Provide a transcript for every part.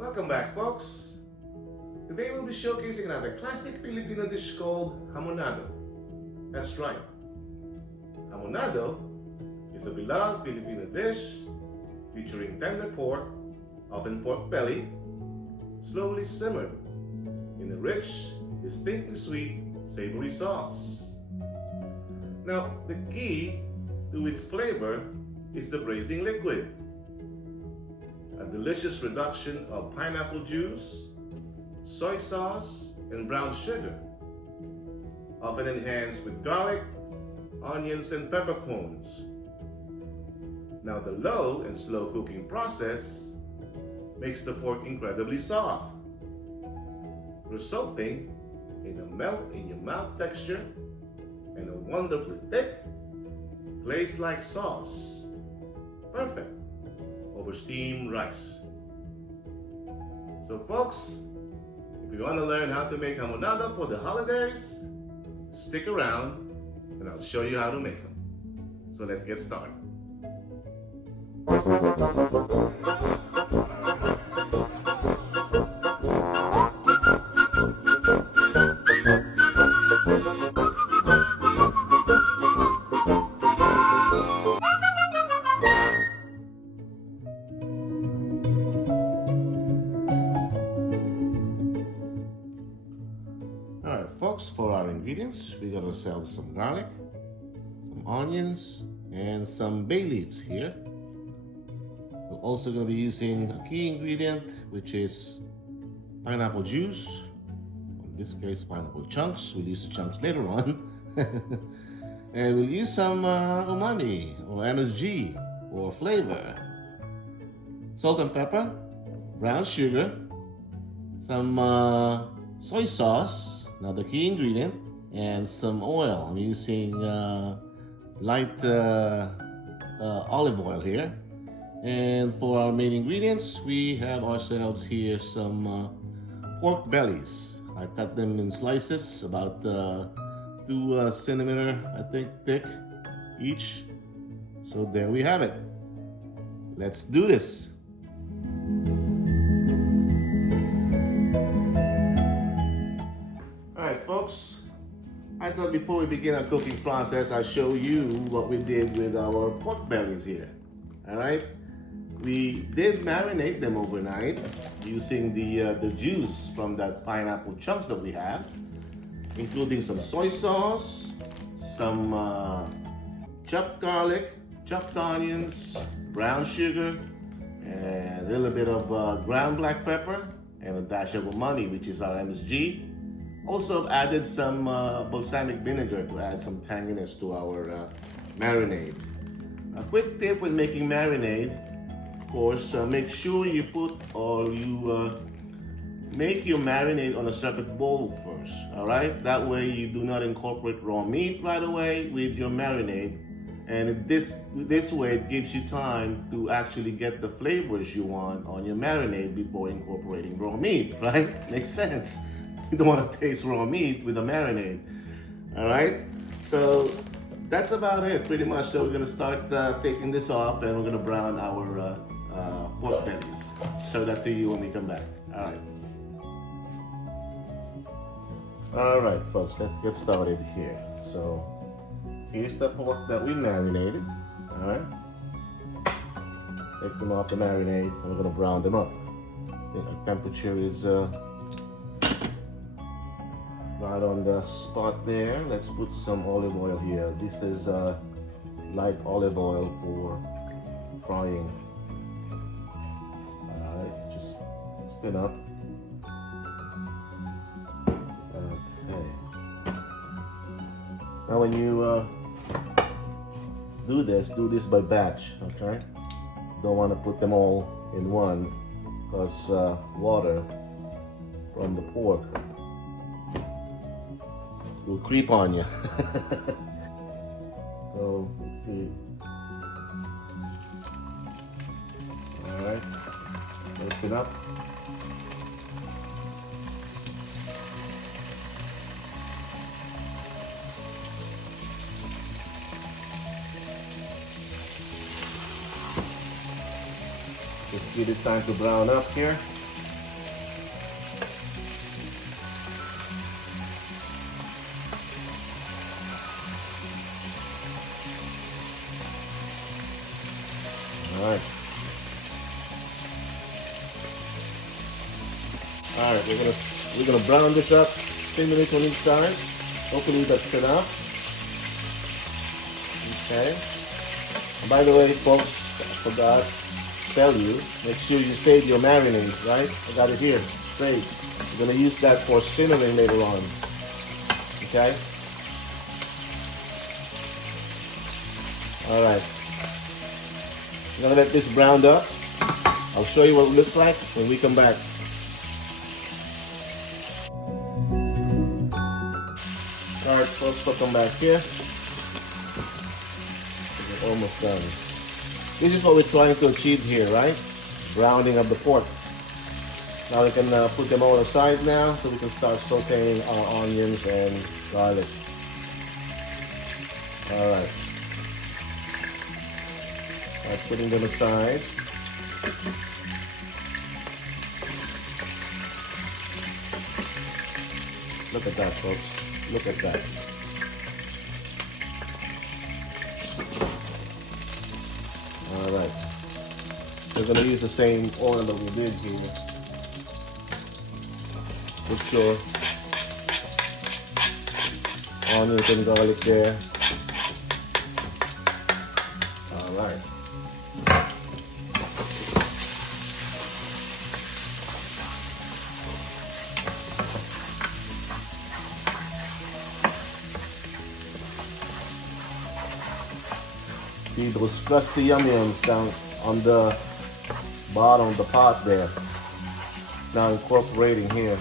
Welcome back, folks. Today we'll be showcasing another classic Filipino dish called Hamonado. That's right. Hamonado is a beloved Filipino dish featuring tender pork, often pork belly, slowly simmered in a rich, distinctly sweet, savory sauce. Now, the key to its flavor is the braising liquid, a delicious reduction of pineapple juice, soy sauce, and brown sugar, often enhanced with garlic, onions, and peppercorns. Now, the low and slow cooking process makes the pork incredibly soft, resulting in a melt-in-your-mouth texture and a wonderfully thick, glaze-like sauce. Perfect over steamed rice. So folks, if you want to learn how to make hamonado for the holidays, stick around and I'll show you how to make them. So let's get started. Alright folks, for our ingredients, we got ourselves some garlic, some onions, and some bay leaves here. We're also going to be using a key ingredient, which is pineapple juice. In this case, pineapple chunks. We'll use the chunks later on. And we'll use some umami or MSG or flavor. Salt and pepper, brown sugar, some soy sauce, another key ingredient, and some oil. I'm using light olive oil here. And for our main ingredients, we have ourselves here some pork bellies. I cut them in slices, about 2 centimeter, I think, thick each. So there we have it. Let's do this. Alright folks, I thought before we begin our cooking process, I'll show you what we did with our pork bellies here. Alright? We did marinate them overnight using the juice from that pineapple chunks that we have, including some soy sauce, some chopped garlic, chopped onions, brown sugar, and a little bit of ground black pepper, and a dash of umami, which is our MSG. Also added some balsamic vinegar to add some tanginess to our marinade. A quick tip when making marinade, of course, make sure you make your marinade on a separate bowl first, all right? That way you do not incorporate raw meat right away with your marinade. And this way it gives you time to actually get the flavors you want on your marinade before incorporating raw meat, right? Makes sense. You don't want to taste raw meat with a marinade, all right? So that's about it, pretty much. So we're gonna start taking this off, and we're gonna brown our pork bellies. Show that to you when we come back. All right. All right, folks, let's get started here. So here's the pork that we marinated. All right. Take them off the marinade, and we're gonna brown them up. The temperature is right on the spot there. Let's put some olive oil here. This is light olive oil for frying. Alright, just stir up. Okay. Now when you do this by batch, okay? Don't want to put them all in one, because water from the pork will creep on you. So let's see. All right, mix it up. Just give it time to brown up here. All right, we're gonna brown this up 10 minutes on each side. Hopefully that's enough. Okay. And by the way, folks, I forgot to tell you, make sure you save your marinade, right? I got it here, saved. We're gonna use that for simmering later on. Okay. All right. I'm gonna let this brown up. I'll show you what it looks like when we come back. All right, folks, we'll come back here. We're almost done. This is what we're trying to achieve here, right? Browning of the pork. Now we can put them all aside now, so we can start sauteing our onions and garlic. All right. Putting them aside. Look at that, folks. Look at that. All right. We're going to use the same oil that we did here. Put your onions and garlic there. All right. See those crusty yum-yums down on the bottom of the pot there. Now incorporating here.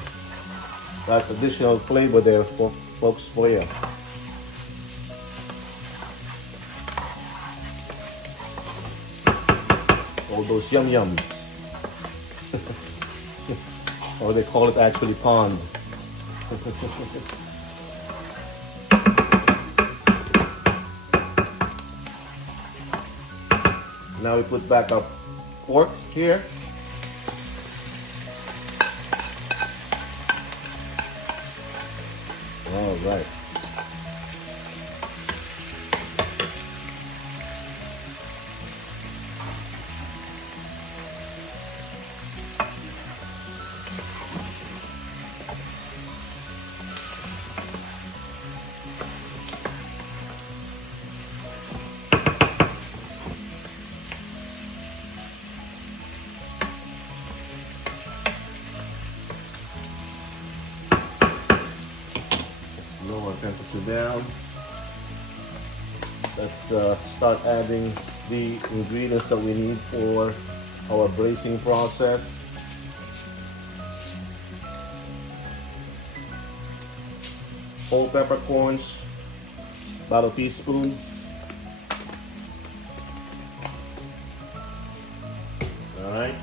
That's additional flavor there, folks, for you. All those yum-yums. Or they call it actually pond. Now we put back our pork here. All right. Lower temperature down. Let's start adding the ingredients that we need for our braising process. Whole peppercorns, about a teaspoon. All right.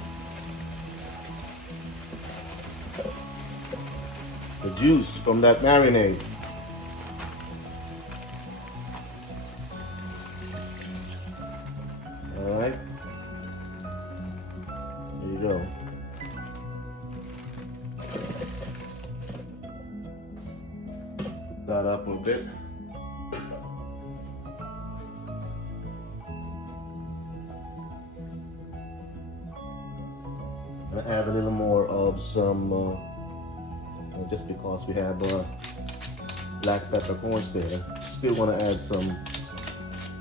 The juice from that marinade. All right. There you go. Put that up a bit. I'm gonna add a little more of some, just because we have black peppercorns there. Still want to add some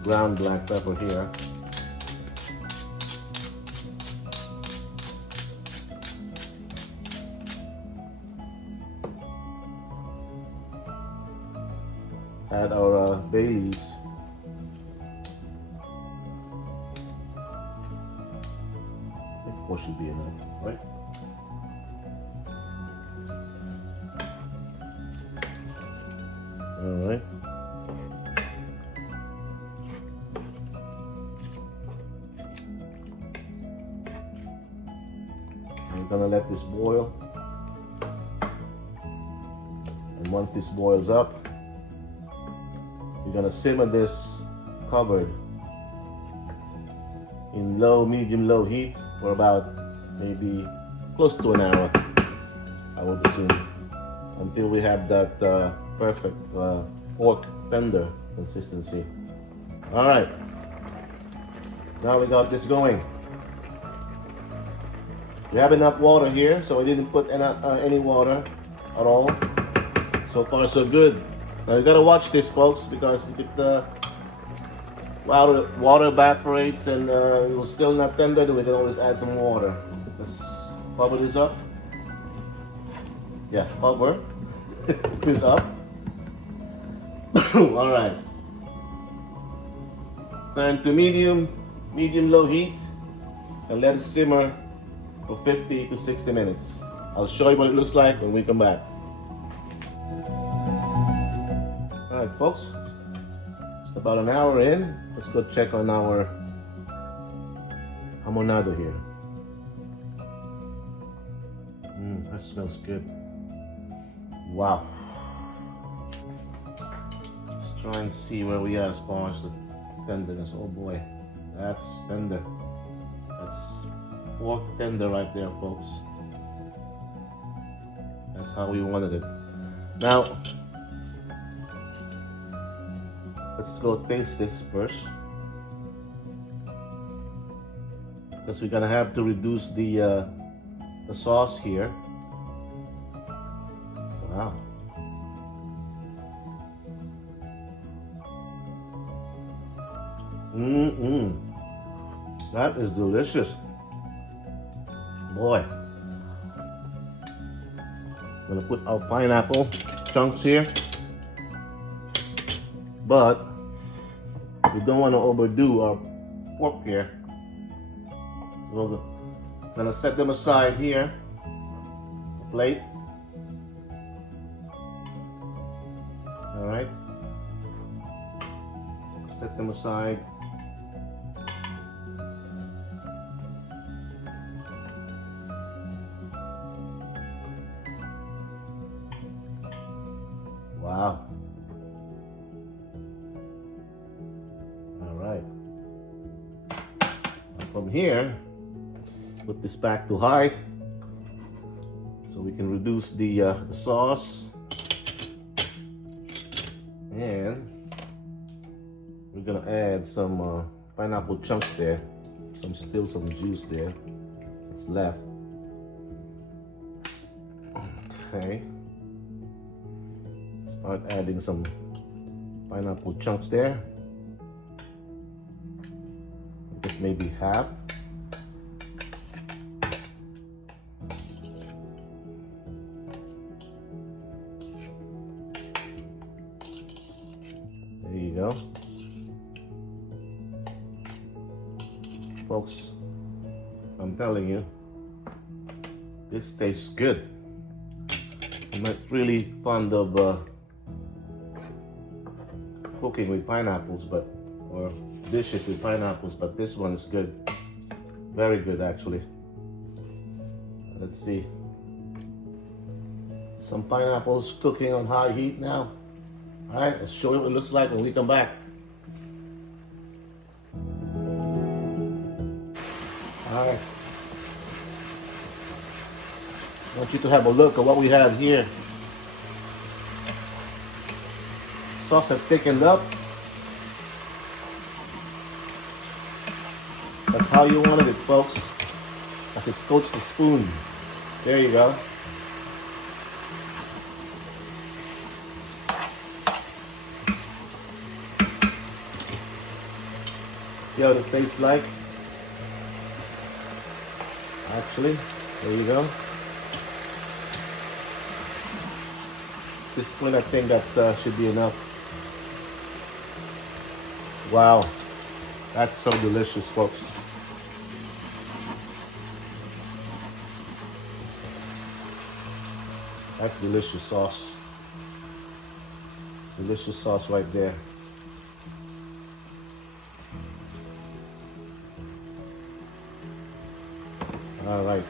ground black pepper here. Add our bay leaves. I think 4 should be enough, right? All right. I'm gonna let this boil. And once this boils up, you're gonna simmer this covered in low, medium, low heat for about maybe close to an hour, I would assume, until we have that perfect pork tender consistency. All right, now we got this going. We have enough water here, so I didn't put any water at all. So far, so good. Now you gotta watch this, folks, because if the water evaporates and it was still not tender, then we can always add some water. Let's cover this up. Yeah, cover this up. All right. Turn to medium-low heat, and let it simmer for 50 to 60 minutes. I'll show you what it looks like when we come back. All right, folks, it's about an hour in. Let's go check on our hamonado here. That smells good. Wow. Let's try and see where we are as far as the tenderness. Oh boy, that's tender. That's fork tender right there, folks. That's how we wanted it. Now, let's go taste this first, because we're gonna have to reduce the sauce here. Wow. That is delicious. Boy. I'm gonna put our pineapple chunks here, but we don't want to overdo our pork here. We're gonna set them aside here, a plate. All right, set them aside. Wow. All right. And from here, put this back to high so we can reduce the sauce. And we're gonna add some pineapple chunks there. Still some juice there that's left. Okay. Start adding some pineapple chunks there. Just maybe half. There you go. Folks, I'm telling you, this tastes good. I'm not really fond of cooking with pineapples, or dishes with pineapples, but this one is good. Very good, actually. Let's see. Some pineapples cooking on high heat now. All right, let's show you what it looks like when we come back. All right. I want you to have a look at what we have here. Sauce has thickened up. That's how you wanted it, folks. Like it's coats the spoon. There you go. See how it tastes like? Actually, there you go. At this point, I think that should be enough. Wow, that's so delicious, folks. That's delicious sauce. Delicious sauce right there. All right,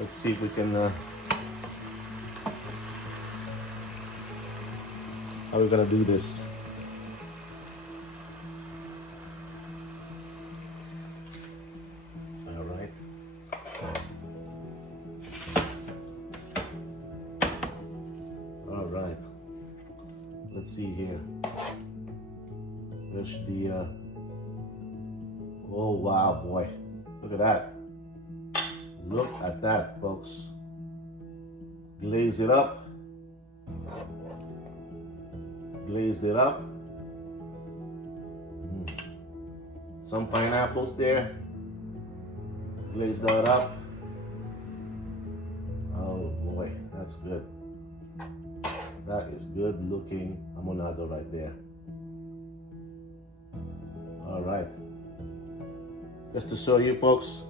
let's see if we can, how we're gonna do this. All right. All right. Let's see here. There's the, oh wow, boy. Look at that. Look at that, folks. Glaze it up. Glazed it up. Some pineapples there. Glaze that up. Oh boy, that's good. That is good looking hamonado right there. All right. Just to show you folks,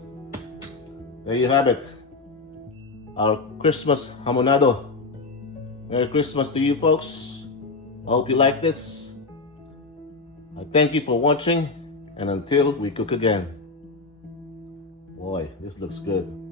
there you have it. Our Christmas hamonado. Merry Christmas to you folks. I hope you like this. I thank you for watching, and until we cook again. Boy, this looks good.